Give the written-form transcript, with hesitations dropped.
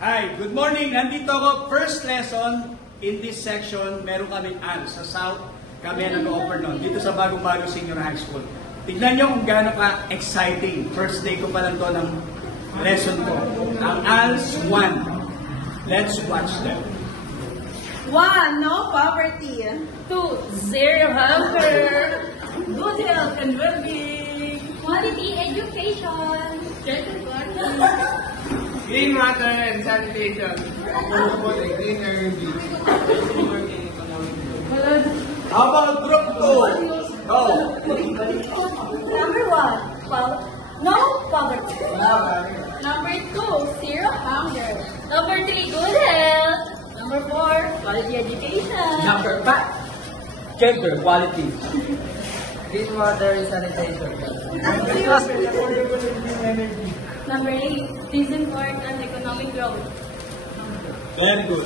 Hi, good morning. Nandito ako, first lesson in this section. Meron kaming ALS. Sa South, kami nag-offer nun. Dito sa bagong-bago senior high school. Tignan nyo kung gaano ka-exciting. First day ko pa lang to ng lesson ko. Ang ALS 1. Let's watch them. 1. No poverty. 2. Zero hunger. Good health and well-being. Quality education. Clean water and sanitation. Affordable and clean energy. How about group 2? Go! Number 1. No poverty. Number 2. Zero hunger. Number 3. Good health. Number 4. Quality education. Number 5, gender equality. Clean water and sanitation. Number 8. Decent work and economic growth. Very good.